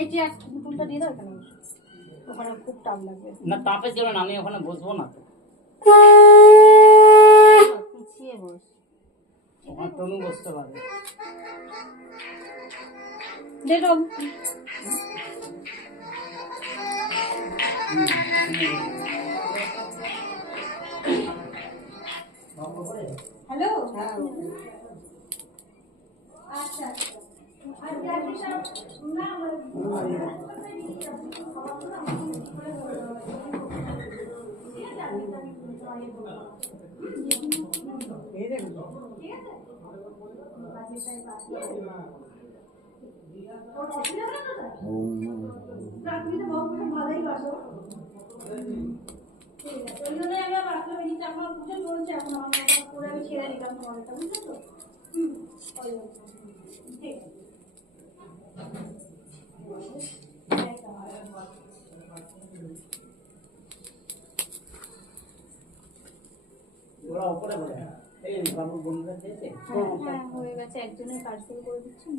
এই যে ফুলটা দিয়ে দাও এখানে, ওখানে খুব টাপ লাগবে না। তাপে ছিল না, আমি ওখানে বসবো না তো, পিছিয়ে বস, ওখানে তনু বসতে পারবে। দেখো হ্যালো, আচ্ছা ভালোই বাসো, ওই জন্য আমি আবার আসলে এদিকটা আমার পুজো চলছে এখন, আমার করে আমি ছেড়ে দিলাম তোমাদেরটা, বুঝছো তো? ঠিক আছে। ওরা উপরে বলে এই বাবুর বন্ধুরা খেয়েছে। হ্যাঁ হয়ে গেছে, একজনের পার্সেল করে দিচ্ছেন।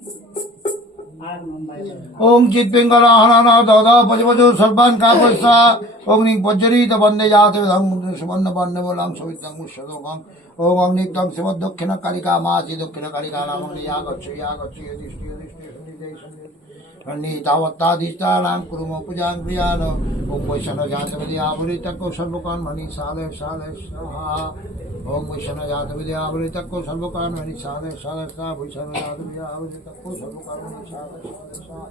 আর মুম্বাই ওং চিৎ পিঙ্গল হনন দদ পজপজ সর্বান কাপস্যা অগ্নি পজ্জরিত বন্দে জাত বেদং সুবর্ণ বর্ণ বলাং সবিতং মুষ্যদোগং ওং অগ্নিক্তং শিব দক্ষিণ কালিকা মাসি দক্ষিণ কালিকা নাম ইয়া গচ্ছ যদিষ্টি তাবত্তাধিষ্ঠানাং কুরুম পূজাং ক্রিয়ান ওং বৈষ্ণব জাতবেদী আবৃতক্য সর্বকর্মণি সালে সালে স্বাহা ওং বৈষ্ণব জাতবেদী আবৃতক্য সর্বকর্মণি সালে সালে স্বাহা বৈষ্ণব জাতবেদী আবৃতক্য সর্বকর্মণি সালে সালে স্বাহা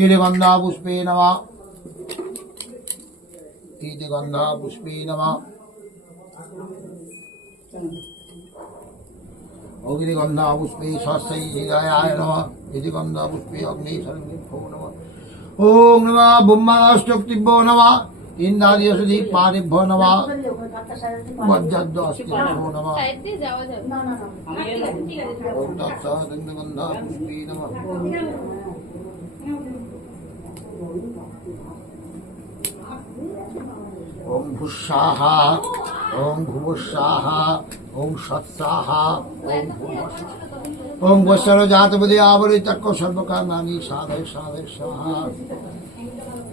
ইতি গন্ধা পুষ্পে নমঃ ইতি গন্ধা পুষ্পে নমঃ অগ্নি গন্ধা পুষ্পে স্বস্তি হৃদয়ায় নমঃ ইতি গন্ধা পুষ্পে অগ্নি সর্বেভ্যো নমঃ ওং নমঃ ব্রহ্মাষ্টক্তিভ্যো নমঃ ইন্দ্রাদিয়সদি পারিভ্যো নমঃ বজ্রদ্দ অস্তিভ্যো নমঃ সাইড দিয়ে যাওয়া যাবে না, না না ওং তৎসৎ গন্ধা পুষ্পে নমঃ ওং ভুস্সাহা ওং ভুবস্সাহা ওং সৎসাহা ওং ভূমস্সাহা ওং বৎসর জাতপদে আবরিতক্য সর্বকামানি সাধয় সাধয় সাহা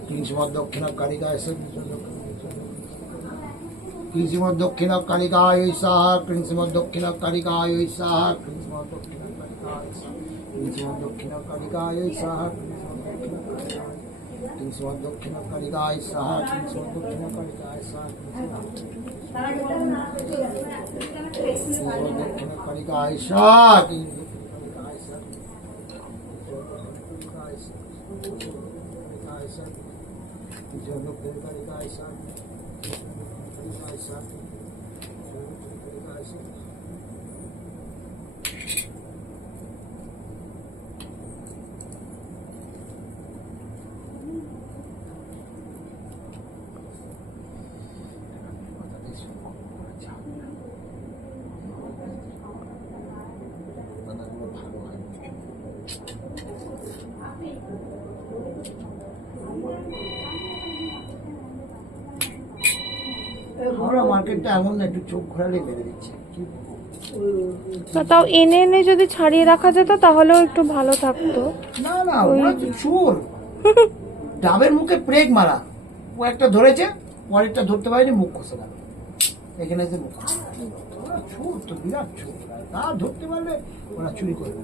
কিংসমদ দক্ষিণ কালিকায় কিংসমদ দক্ষিণ কালিকায় সাহা কিংসমদ দক্ষিণ কালিকায় সাহা কিংসমদ দক্ষিণ কালিকায় কিংসমদ দক্ষিণ কালিকায় সাহা কিংসমদ দক্ষিণ কালিকায় সাহা কিংসমদ দক্ষিণ কালিকায় সাহা দক্ষিণ কালিকায় সাহা হাওড়া মার্কেটটা এমন না, একটু চোখ ঘোরালে মেরে দিচ্ছে। তো তাও এনে এনে যদি ছাড়িয়ে রাখা যেত তাহলেও একটু ভালো থাকতো। না না, ওরা তো চোর। ডাবের মুখে প্রেগ মারা, ও একটা ধরেছে, পরেরটা ধরতে পারেনি, মুখ খসে গেল। এখানে যে মুখ খসে গেল। ওরা চোর তো, বিরাট চোর। তা ধরতে পারলে ওরা চুরি করবে।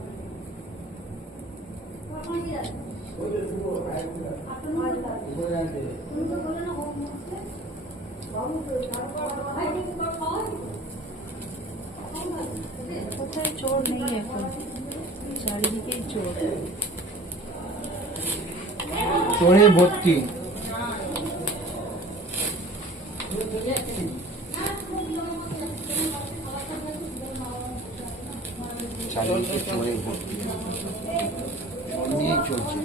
কোথায় চোর নেই এখন, চারিদিকেই চোর। চোরে ভর্তি। চারিদিকে চোরে ভর্তি, চোর নিয়েই চলছে।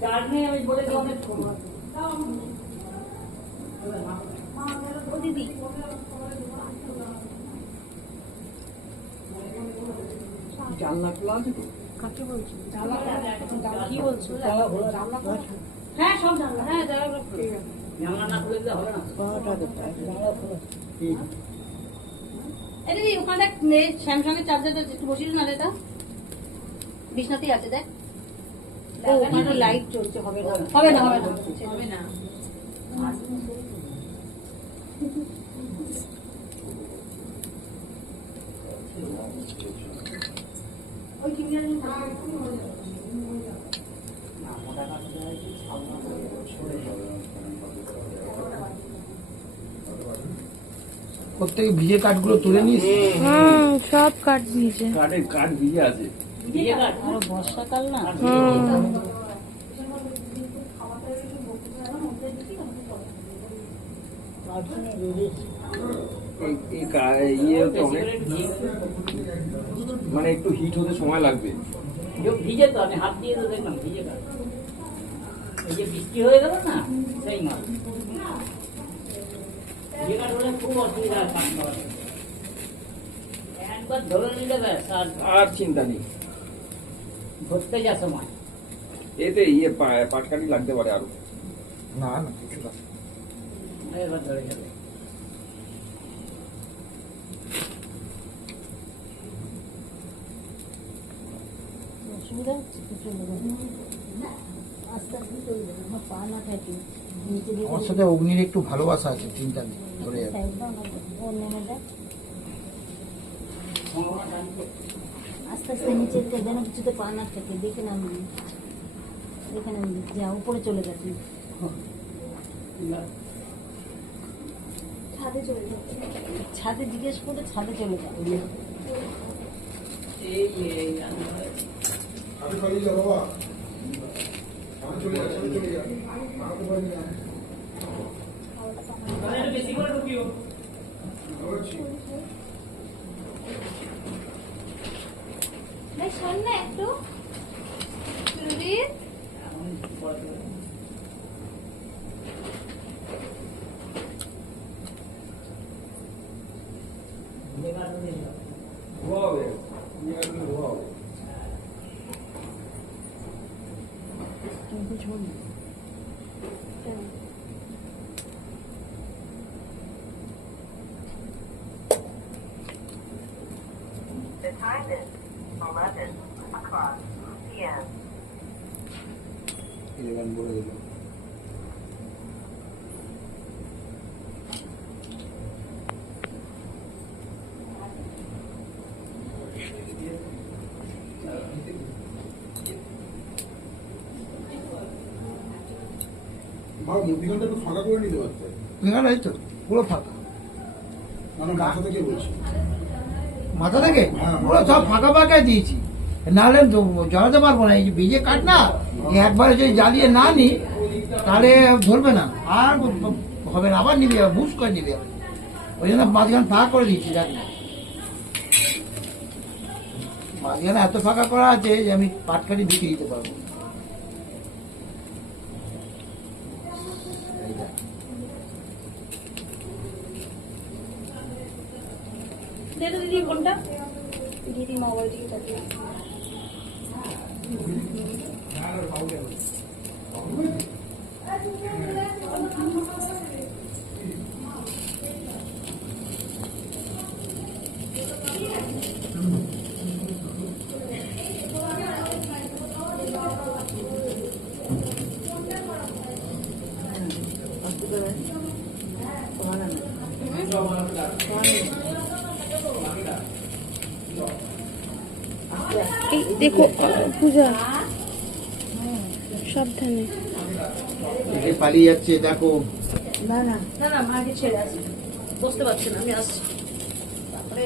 চার নেই আমি বলে দিই অনেক ও দিদি জানলা খোলা আছে তো? কি বলছো হ্যাঁ সব জানলা হ্যাঁ জায়গা জানলা না খুলে দিলে হবে না। কি? এই দিদি ওখানে দেখ স্যামসাং এর চার্জারটা একটু বসিস না এটা বিছনাতেই আছে দেখ ও লাইট চলছে হবে না হবে না হবে না হবে না ওই চিংড়ি না, মোটা কাপড় দেওয়া হয়েছে, ছাউনা করে সরে যাবে। প্রত্যেকে ভিজে কাঠগুলো তুলে নিস। সব কাঠ ভিজে। কাঠ ভিজে আছে। ভিজে কাঠ? আরো বর্ষাকাল না ইয়ে তো অনেক মানে একটু হিট হতে সময় লাগবে। ভিজে তো আমি হাত দিয়ে তো দেখলাম ভিজে কাঠ। এই যে বৃষ্টি হয়ে গেল না সেই মাল ভিজে কাঠ হলে খুব অসুবিধা হয় কাঠ খাওয়ার। একবার ধরে নিলে ব্যাস আর চিন্তা নেই, ধরতে যা সময়। এতে ইয়ে পাটকাঠি লাগতে পারে আরো। না না কিছু না। এবার ধরে যাবে। অসুবিধা হচ্ছে কিছু আস্তে আস্তে চলবে আমার পা না থাকে নিচে দিয়ে আমার সাথে অগ্নির একটু ভালোবাসা আছে, চিন্তা নেই, ধরে যাবে। ওর নেমে দেখ সম্ভাবনা টানছে। আস্তে আস্তে নিচে যেন কিছুতে পা না থাকে দেখে নামবি দেখে নামবি যা উপরে চলে যাবি ছাদে চলে যাবে ছাদে জিজ্ঞেস করে ছাদে চলে যাবে এই বেশি করে ঢুকিও। শোন না একটু সুরজিৎ ধোয়া হবে, ধোয়া হবে। The time is 11 o'clock p.m. 11 বলে দিল। মূর্তিখানটা একটু ফাঁকা করে নিতে পারছে এখানে এই তো পুরো ফাঁকা। মানে মাথা থেকে বলছি মাথা থেকে হ্যাঁ। পুরো সব ফাঁকা ফাঁকা দিয়েছি, নাহলে তো জ্বালাতে পারবো না। এই যে ভিজে কাঠ না, একবারে যদি জ্বালিয়ে না নি তাহলে ধরবে না, আর হবে না, আবার নিবে যাবে, বুস করে নিবে যাবে। ওই জন্য মাঝখানে ফাঁকা করে দিয়েছি। দেখ না, মাঝখানে এত ফাঁকা করা আছে যে আমি পাটকাঠি ঢুকিয়ে দিতে পারবো। এই দেখ। দেখো দিদি কোনটা দিদি মোবাইল দিকে তাকিয়ে এই দেখো পূজা সাবধানে। এ পালিয়ে যাচ্ছে দেখো। না না না না মাকে ছেড়ে আসি বসতে পারছি না আমি আসছি তারপরে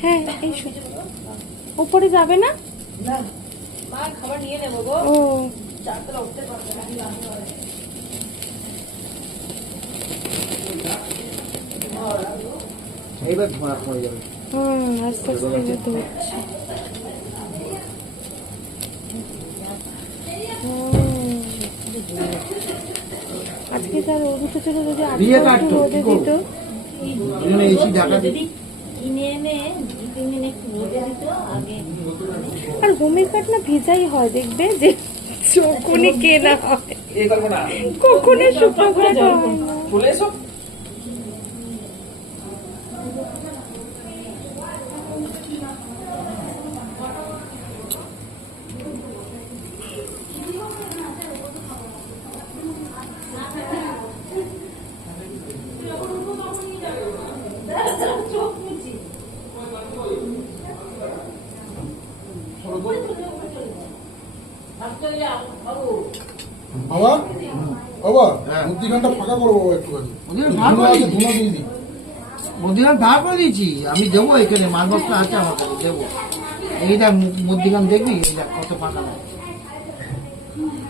হ্যাঁ এসো। উপরে যাবে না? মা খাবার নিয়ে নেবো গো, ও চারতলা উঠতে পারবে না। এইবার ধোঁয়া পড়ে যাবে। আস্তে আস্তে যেতে হচ্ছে। আজকে তার রোদ উঠেছিল, যদি দিয়ে আজকে কাটতো, রোদে কি দিত। এখানে এসি ঢাকা দিই। কিনে এনে 2-3 দিন একটু রোদে দিত আগে। আর হোমের কাঠ না ভেজাই হয়, দেখবে যে যখনই কেনা হয় এই করবো না কখনো শুকনো কাঠ হয় না। চলে এসো বাবা বাবা হ্যাঁ। মধ্যিখানটা ফাঁকা করো বাবা একটুখানি। ওদের ধুনো ভাগ করে আছে, দিই। ধুনো দিয়ে দিই। মধ্যিখান ভাগ করে দিয়েছি, আমি দেবো এখানে মাল বস্তা আছে আমার কাছে, দেবো। এই দেখ মধ্যিখান দেখবি, এই দেখ কত পাকা লাগে।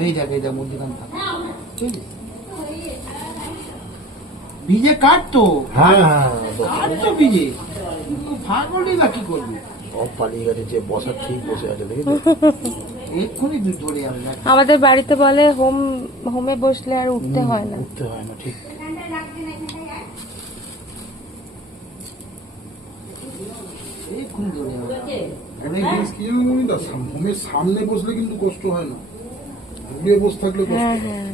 এই দেখ মধ্যিখান থাকে, ঠিক আছে? ভিজে কাট তো, হ্যাঁ হ্যাঁ কাট তো ভিজে, ফাঁক করলি না কি করবি? সব পালিয়ে গেছে, যে বসার ঠিক বসে আছে দেখেছো? এক্ষুনি ধরে যাবে দেখ। আমাদের বাড়িতে বলে হোমে বসলে আর উঠতে হয় না। উঠতে হয় না, ঠিক। এক্ষুনি ধরে যাবে। একটা জিনিস কি জানো মমিতা, হোমের সামনে বসলে কিন্তু কষ্ট হয় না, ঘুরে বসে থাকলে কষ্ট হ্যাঁ হয়। হ্যাঁ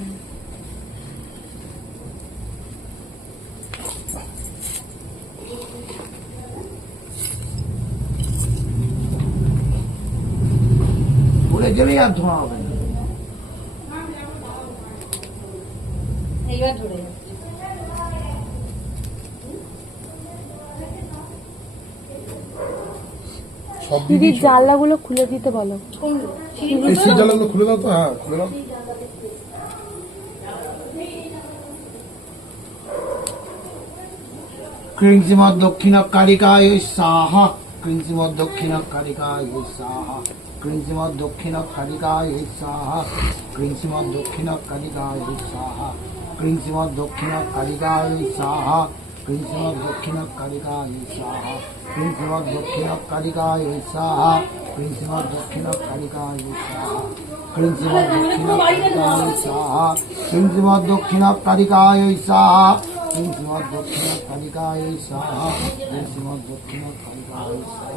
ঘুরে গেলেই আর ধোঁয়া হবে না। এইবার ধরে যাবে। সব দিদি দিদি জানলাগুলো খুলে দিতে বলো। এই সিট জানলাগুলো খুলে দাও তো, হ্যাঁ খুলে দাও। কৃঞ্চিমৎ দক্ষিণ কালিকায় সাহা, কৃঞ্চিমৎ দক্ষিণ কালিকায় সাহা, কৃঞ্চিমৎ দক্ষিণ কালিকায় সাহা, কৃঞ্চিমৎ দক্ষিণ কালিকায় সাহা, কৃঞ্চিমৎ দক্ষিণ কালিকায় সাহা, কৃঞ্চিমৎ দক্ষিণ কালিকায় সাহা, কৃঞ্চিমৎ দক্ষিণ কালিকায় সাহা, কৃঞ্চিমৎ দক্ষিণ কালিকায় সাহা, কৃঞ্চিমৎ দক্ষিণ কালিকায় সাহা, কৃঞ্চিমৎ দক্ষিণ কালিকায় সাহা, কৃঞ্চিমৎ দক্ষিণ কালিকায় সাহা, কৃঞ্চিমৎ দক্ষিণ কালিকায় সাহা,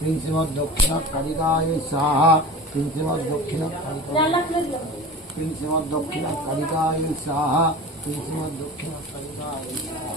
কৃঞ্চিমৎ দক্ষিণ কালিকায় সাহা, কৃঞ্চিমৎ দক্ষিণ কালিকায়, কৃঞ্চিমৎ দক্ষিণ কালিকায় সাহা, কৃঞ্চিমৎ দক্ষিণ কালিকায় সাহা।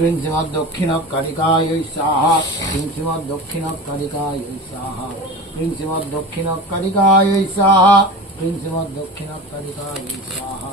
কৃঞ্চিমৎ দক্ষিণ কালিকায় সাহা, কৃঞ্চিমৎ দক্ষিণ কালিকায় সাহা, কৃঞ্চিমৎ দক্ষিণ কালিকায় সাহা, কৃঞ্চিমৎ দক্ষিণ কালিকায় সাহা।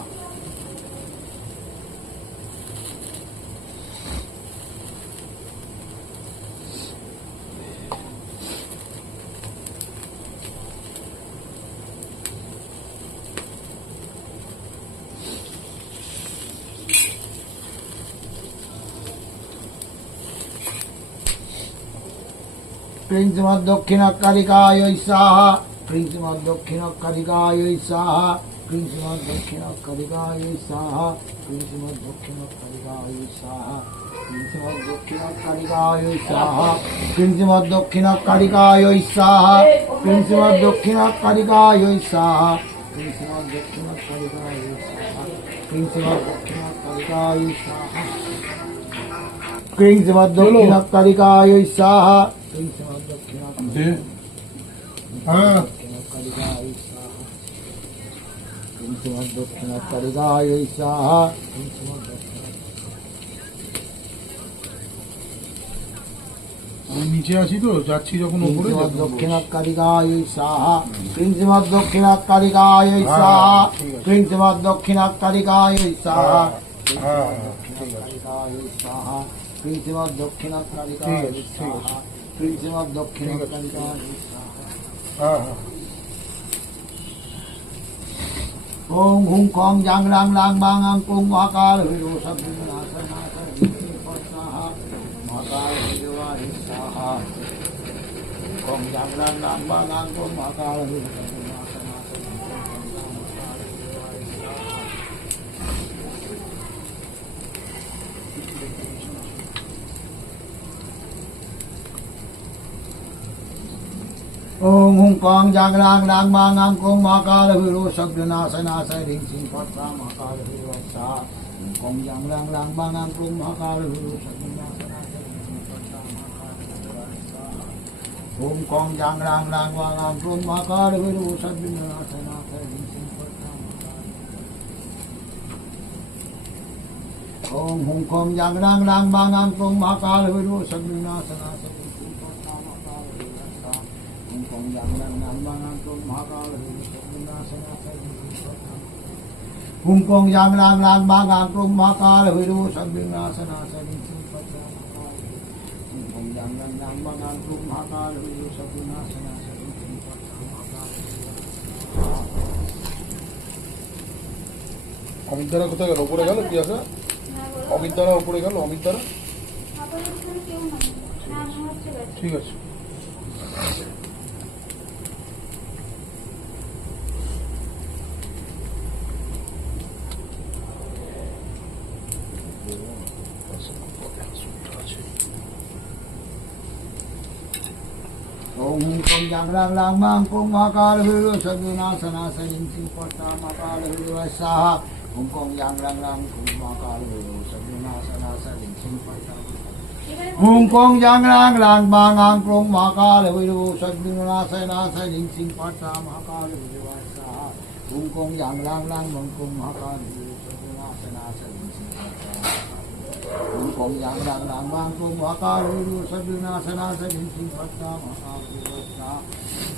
কৃঞ্চিমৎ দক্ষিণ কালিকায় সাহা, কৃঞ্চিমৎ দক্ষিণ কালিকায় সাহা, কৃঞ্চিমৎ দক্ষিণ কালিকায় সাহা, কৃঞ্চিমৎ দক্ষিণ কালিকায় সাহা, কৃঞ্চিমৎ দক্ষিণ কালিকায় সাহা, কৃঞ্চিমৎ দক্ষিণ কালিকায় সাহা, কৃঞ্চিমৎ দক্ষিণ কালিকায় সাহা, কৃঞ্চিমৎ দক্ষিণ কালিকায় সাহা, কৃঞ্চিমৎ দক্ষিণ কালিকায় সাহা, কৃঞ্চিমৎ দক্ষিণ কালিকায় সাহা, কৃঞ্চিমৎ দক্ষিণ দে হ্যাঁ দক্ষিণ কালিকায় স্বাহা আমি নিচে আছি তো যাচ্ছি যখন উপরে দক্ষিণ কালিকায় স্বাহা প্রিন্সিপাল দক্ষিণ কালিকায় স্বাহা প্রিন্সিপাল দক্ষিণ কালিকায় স্বাহা হ্যাঁ কালিকায় স্বাহা প্রিন্সিপাল দক্ষিণ কালিকায় স্বাহা প্রিন্সিপাল দক্ষিণ কালিকায় হ্যাঁ হ্যাঁ ওম হুম কং জাং রাং লাং বাং আং কুং মহাকাল হইরো মহাকাল হইরো স্বাহা কং জাং রাং লাং বাং আং কুং মহাকাল হইরো ओम हुं कौं जांग रांग रांग मांग आंग कुंग महाकाल भैरो शब्द नाश नाश रिंग सिंह पट्टा महाकाल भैरो सा हुं कौं जांग रांग रांग मांग आंग कुंग महाकाल भैरो शब्द नाश नाश रिंग सिंह पट्टा महाकाल भैरो सा ओम कौं जांग रांग रांग मांग आंग कुंग महाकाल भैरो शब्द नाश नाश रिंग सिंह पट्टा ओम हुं कौं जांग रांग रांग मांग आंग कुंग महाकाल भैरो शब्द नाश नाश Hum Kong Yang Lang Lang Bang Ang Kong Mahakal Hviru Sabdinasa Nasa Rinsin Patra Hum Kong Yang Lang Lang Bang Ang Kong Mahakal Hviru Sabdinasa Nasa Rinsin Patra Amit দ্বারা কোথায় গেল উপরে গেল কি আছে অমিত দ্বারা উপরে গেল অমিত দ্বারা ঠিক আছে Om Kong Yang Lang Lang Bang Kong Mahakal Hviru Sabdinasa Nasa Rinsin Patra Mahakal Hviru Saha Om Kong Yang Lang Lang Kong Mahakal Hviru Sabdinasa Nasa Rinsin Patra Hum Kong Yang Lang Lang Bang Ang Kong Mahakal Hviru Sabdinasa Nasa Rinsin Patra Mahakal Hviru Saha Hum Kong Yang Lang Lang Bang Kong Mahakal Hviru Sabdinasa Nasa Rinsin Patra Hum Kong Yang Lang Lang Bang Kong Mahakal Hviru Sabdinasa Nasa Rinsin Patra Mahakal Hviru Saha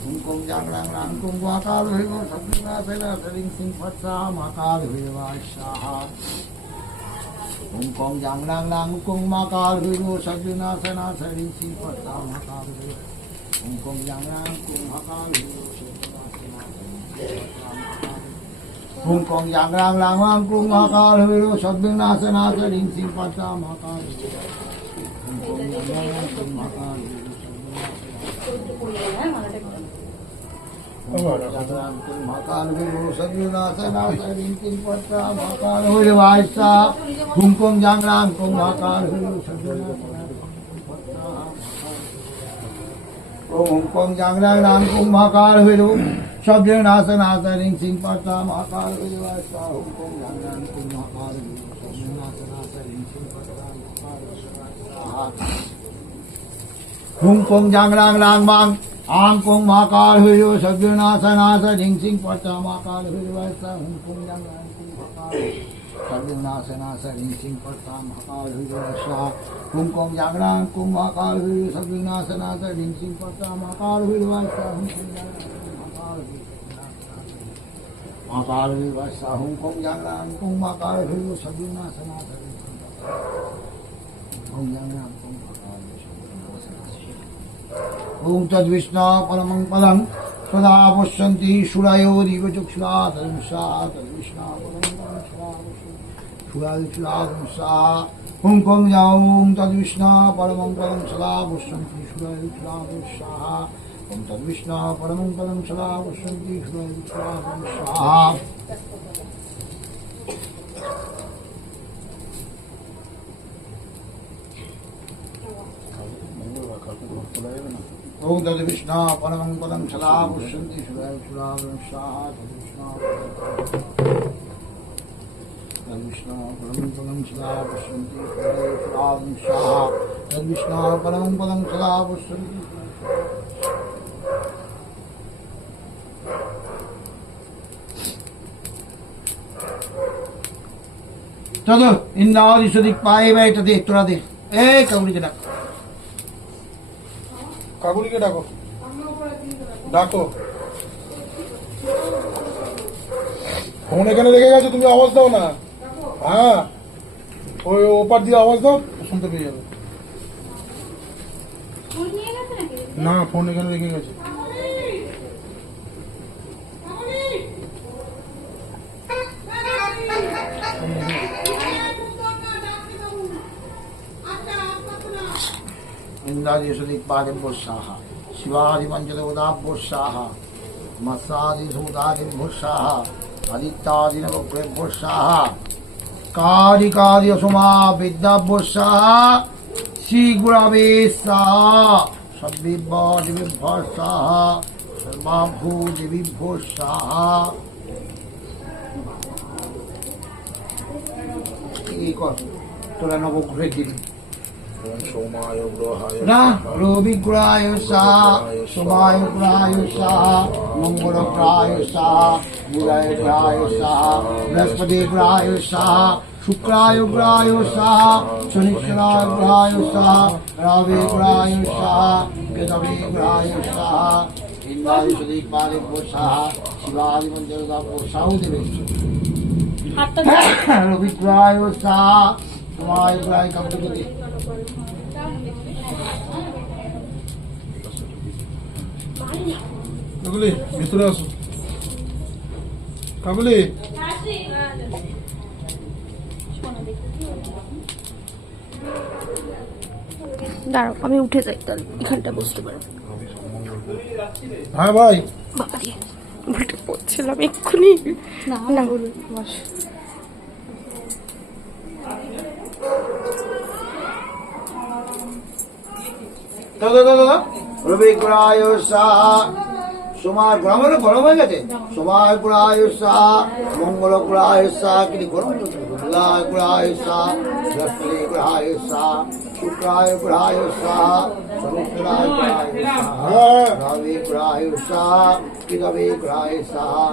Hum Kong Yang Lang Lang Kong Mahakal Hviru Sabdinasa Nasa Rinsin Patra Mahakal Hviru Saha Hum Kong Yang Lang Lang Kong Mahakal Hviru Sabdinasa Nasa Rinsin Patra Mahakal Hviru Hum Kong Yang Lang Kong Mahakal Hviru Sabdinasa Nasa Rinsin Patra Hum Kong Yang Lang Lang Bang Kong Mahakal Hviru Sabdinasa Nasa Rinsin Patra Mahakal Hum Kong Yang Lang Lang Kong Mahakal Hviru Mahakal Hviru Sabdinasa Nasa Rinsin Patra Mahakal Hviru Saha Hum Kong Yang Lang Kong Mahakal Hviru Sabdinasa Nasa Hum Kong Yang Lang Lang Kong Mahakal Hviru Sabdinasa Nasa Rinsin Patra Mahakal Hviru Saha Hum Kong Yang Lang Kong Mahakal Hviru Sabdinasa Nasa Rinsin Patra Mahakal Hviru Hum Kong Yang Lang Lang Bang Ang Kong Mahakal Hviru Sabdinasa Nasa Rinsin Patra Mahakal Hviru Saha Hum Kong Yang Lang Kong Mahakal Sabdinasa Nasa Rinsin Patra Mahakal Hviru Saha Hum Kong Yang Lang Kong Mahakal Hviru Sabdinasa Nasa Rinsin Patra Mahakal Hviru Saha Hum Kong Yang Lang Mahakal Hviru Saha Hum Kong Yang Lang Kong Mahakal Hviru Sabdinasa Nasa Rinsin Patra Hum Yang Lang Kong Mahakal Om Tad Vishna Paramang Padam Sada Pasyanti Shurayo Diva Chukshla Tad Vishna Paramang Padam Shurayo Chukshla Om Kong Om Tad Vishna Paramang Padam Sada Pasyanti Shurayo Chukshla Om Tad Vishna Paramang Padam Sada Pasyanti Shurayo Chukshla Om Tad Vishna Paramang Padam Sada Pasyanti Shurayo Chukshla Tad Vishna Paramang Padam Sada Pasyanti Shurayo Chukshla Tad Vishna Paramang Padam Sada Pasyanti চলো ইন্দ্রাদি সদিক পায়ে বা এটা দে, তোরা দে। এই কাকুরিকে ডাক। কাকুলিকে ডাকো, ডাকো। Phone এখানে রেখে গেছে, তুমি আওয়াজ দাও না। হ্যাঁ, ওই ওপার দিয়ে আওয়াজ দাও, শুনতে পেয়ে যাবে। না, ফোন এখানে রেখে গেছে। ইন্দ্রাদি সদিক পাদেভ্যো স্বাহা, শিবাদি পঞ্চদেবতাভ্যো স্বাহা, মৎস্যাদি সমুদাদিভ্যো স্বাহা, আদিত্যাদি নবগ্রহেভ্যো স্বাহা, কারিকাদি অসমা বিদ্যাভ্যো স্বাহা, শ্রীগুরবে স্বাহা, সর্বেভ্য দেবেভ্যো স্বাহা, সর্বাভূ দেবীভ্যো স্বাহা। এই কর, তোরা নবগ্রহের দিবি ওম সোমায় গ্রহায় না রবিগ্রায় সাহা, সোমায়গ্রায় সাহা, মঙ্গলগ্রায় সাহা, বুধায়গ্রায় সাহা, বৃহস্পতিগ্রায় সাহা, শুক্রায়গ্রায় সাহা, শনিগ্রায় সাহা, রবিগ্রায় সাহা, কেতবিগ্রায় সাহা, ইন্দ্রাদি সদিক পাদেভ্যো সাহা, শিবাদি পঞ্চদেবতাভ্যো সাহু দেবে। রবিগ্রায় সাহা, সোমায়গ্রায় কাকুরিকে। কাকুলি ভিতরে আসো। কাকুলি দাঁড়াও, আমি উঠে যাই, তাহলে এখানটা বসতে পারবো। হ্যাঁ ভাই, বাবারে, উল্টে পড়ছিলাম এক্ষুনি। না বস। রবিগ্রায় সাহা, সোমার গ্রামের গরম হয়ে গেছে, সোমার গ্রায় সাহা, মঙ্গল গ্রায় সাহা, কিন্তু গরম বুধায় গ্রায় সাহা, বৃহস্পতি গ্রায় সাহা, শুক্রায় গ্রায় সাহা, শনিগ্রায় গ্রায় সাহা, রবি গ্রায় সাহা, কেতবে গ্রায় সাহা,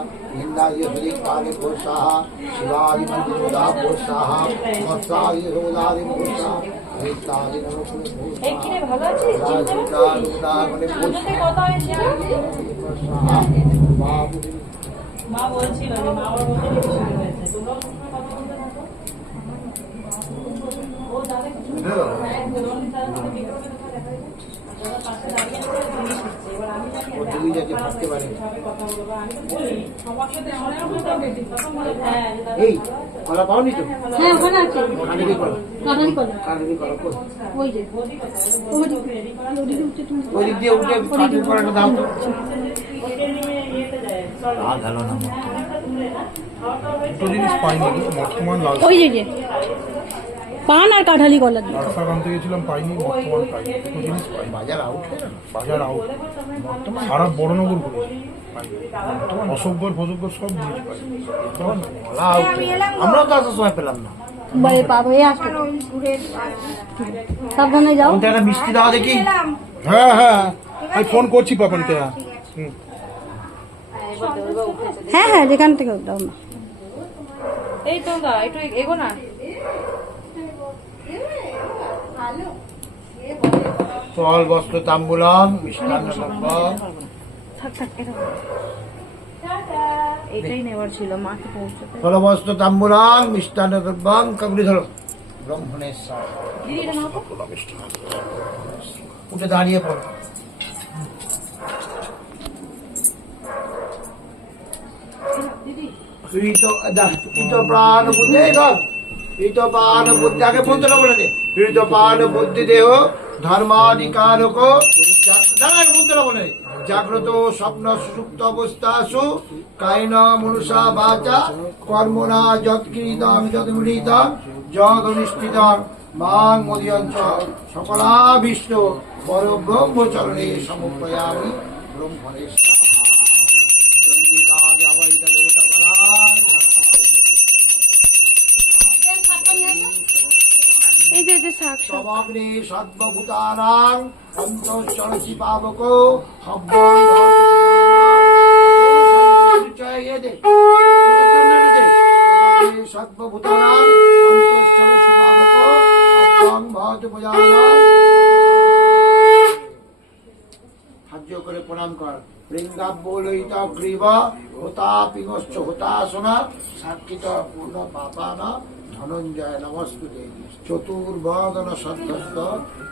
ইন্দ্রাদি সদিক পাদেভ্যো সাহা, শিবাদি পঞ্চদেবতাভ্যো সাহা, মৎস্যাদি সমুদাদিভ্যো সাহা, আদিত্যাদি নবগ্রহেভ্যো সাহা। মা বলছিল যে মা ওর মধ্যে বেশি হয়েছে, তোমরাও সবসময় কথা বলতে থাকো। ও যাদের কিছু যারা পাশে দাঁড়িয়ে আছে জিনিস হচ্ছে, এবার আমি জানি কথা বলবো, আমি তো বলি সবার সাথে আমার এরকম তখন বলে হ্যাঁ এই কলা পাওনি তো? হ্যাঁ ওখানে আছে কাঠেরি কলা, কাঁঠালি কলা কাঠেরি কলা কই? ওই যে ওদিকে উঠে তুমি ওই দিক দিয়ে উঠে কাঠেরি কলাটা দাও তো। আর গেল না দুটো জিনিস পাইনি বর্তমান। ওই যে পান আর কাঁঠালি কলা দিয়ে লালসাগ আনতে গেছিলাম, পাইনি। বর্তমান পাইনি, দুটো জিনিস পাইনি। বাজার আউট হয়ে গেল। বাজার আউট, সারা বড়নগর ঘুরেছি, পাইনি। অশোকগড় ফসকগড় সব জিনিস পাই। কলা আউট হয়ে গেল। আমরাও তো আসার সময় পেলাম না। বলে পাবো এই আসবে সাবধানে যাও কোনটা একটা মিষ্টি দাও দেখি। হ্যাঁ হ্যাঁ, আমি ফোন করছি পাপানকে। হুম, হ্যাঁ হ্যাঁ যেখান থেকে দাও না এই তো দা, একটু এগো না। ফল বস্ত্র তাম্বুলম মিষ্টান্ন লব্ধম। থাক থাক, এটাই নেওয়ার ছিল, মাকে পৌঁছতে। ফল বস্ত্র তাম্বুলম মিষ্টান্ন দ্রব্যম। কাকুরি ধরো। ব্রহ্মণের সাথ উঠে দাঁড়িয়ে পড়ো। প্রাণ বুদ্ধি প্রাণ বুদ্ধি আগে বলতে না বলে দে। হৃত প্রাণ বুদ্ধি দেহ ধর্মাধিকারক বলতে না বলে জাগ্রত স্বপ্ন সুষুপ্ত অবস্থাসু কায়ন মনুষা বাচা কর্মণা যৎকৃতম যদমৃতম যদনুষ্ঠিতম মাং মদিয়ঞ্চ সকলাভীষ্ট পর ব্রহ্মচরণে সমপ্রয়ামি ব্রহ্মণের এই যে যে শাক শাক সমগ্রে সর্বভূতানাং অন্তঃচরসি পাবক সর্বভূতানাং হতে পূজা সাহায্য করে প্রণাম কর বৃঙ্গাব্বলয়িতা গ্রীবা হোতা পিঙশ্চ হোতাসনা সাক্ষিত পূর্ণ পাপানা ধনঞ্জয় নমস্তুতে চতুর্বদন সদ্যস্ত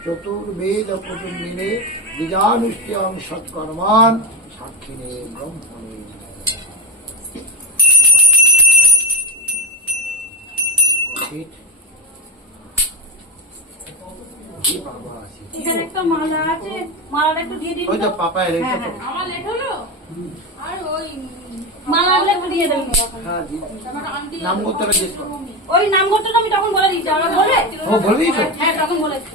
চতুর্বেদ কুটুম্বিনে দ্বিজানুষ্ঠ্যং সৎকর্মান সাক্ষিণে ব্রহ্মণে। এখানে একটা মালা আছে, মালাটা একটু দিয়ে দিন। ওই তো পাপা এলে হ্যাঁ, হ্যাঁ। আমার লেট হলো আর ওই মালাটা একটু দিয়ে দেবেন। হ্যাঁ জি। আমার আন্টি নাম গোত্রটা জিজ্ঞেস কর। ওই নাম গোত্রটা আমি তখন বলে দিয়েছি, আমরা বলে ও বলবি তো? হ্যাঁ তখন বলেছি।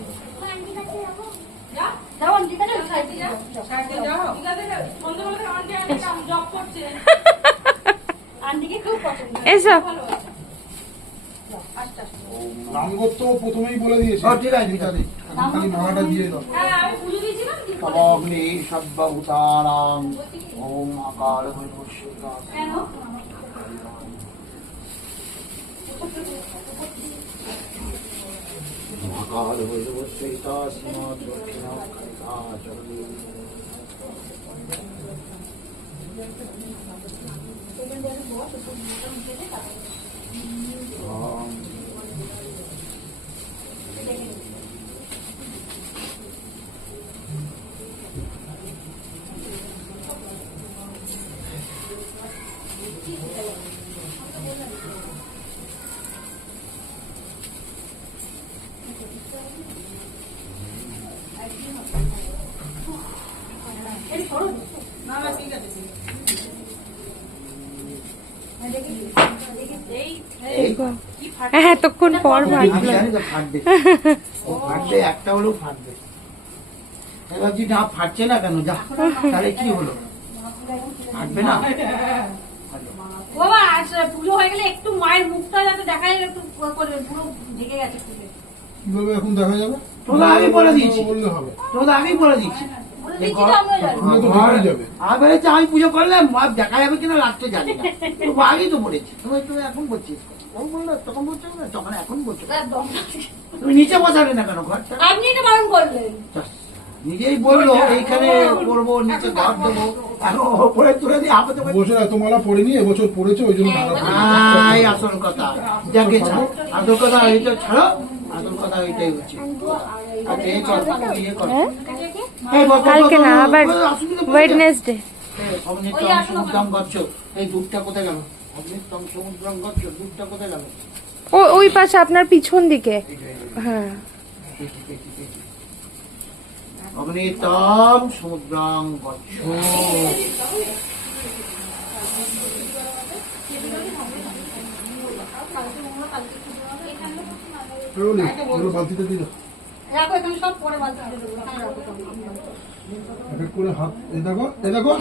যাও আন্টি কাছে সাইডে যাও। সাইডে যাও ঠিক আছে সন্ধ্যাবেলা আন্টি একটা জব করছে আন্টিকে খুব পছন্দ। এসো নামগত তো প্রথমেই বলে দিয়েছে ও ঠিক আছে ঠিক আছে। খালি মালাটা দিয়ে দাও। হ্যাঁ আমি পুজো দিয়েছিলাম কি অগ্নি সর্বভূতানাং ওম আকার ভৈরবস্যা কেন? আকার ভৈরবস্যা সীমা দক্ষিণা কালিকা চরণী না না ঠিক আছে এতক্ষণ পর আমি বাজলো। জানি তো ফাটবে ও ফাটবে একটা হলেও ফাটবে আমি ভাবছি না ফাটছে না কেন যা তাহলে কি হলো ফাটবে না বাবা আজ পুজো হয়ে গেলে একটু মায়ের মুখটা যাতে দেখা যায় একটু করবেন, পুরো ঢেকে গেছে পুজো। কিভাবে এখন দেখা যাবে? তোমরা আমি বলে দিচ্ছি বললে হবে। তোমরা আমি বলে দিচ্ছি বলে দিচ্ছি তো আমরা জানি। তুমি তো দেখাই যাবে। আমি বলেছি আমি পুজো করলে মাপ দেখা যাবে কিনা লাস্টে জানি না তো আগেই তো বলেছি তুমি এখন বলছিস তখন বললো তখন বলছো না তখন এখন বলছো একদম। তুমি নিচে বসাবে না কেন ঘরটা আপনি এটা বারণ করলেন। নিজেই বললো এইখানে করবো নিচে ঘর দেবো এখন ওপরে তুলে দিয়ে হাতে বছর এত মালা পড়েনি, এবছর পড়েছে ওই জন্য মালা পড়েছে। এই আসল কথা যাকে ছাড়ো আসল কথা এইটা ছাড়ো আসল কথা ওইটাই হচ্ছে আচ্ছা এই কর ইয়ে কর এই বল, বল, কালকে বল, না, বল, আবার বল, অসুবিধা কোথায়? ওয়েডনেসডে। অগ্নিতম সমুদ্রম গচ্ছ এই দুধটা কোথায় গেল অগ্নিতম সমুদ্রম গচ্ছ দুধটা কোথায় গেল ওই পাশে আপনার পিছন দিকে। হ্যাঁ অগ্নিতম সমুদ্রম গচ্ছ বেরোলি, এগুলো বালতিতে দিয়ে দাও। রাখো এখানে সব পরে বালতি দেবো, এখানে রাখো সব। এক এক করে হাত এই দেখো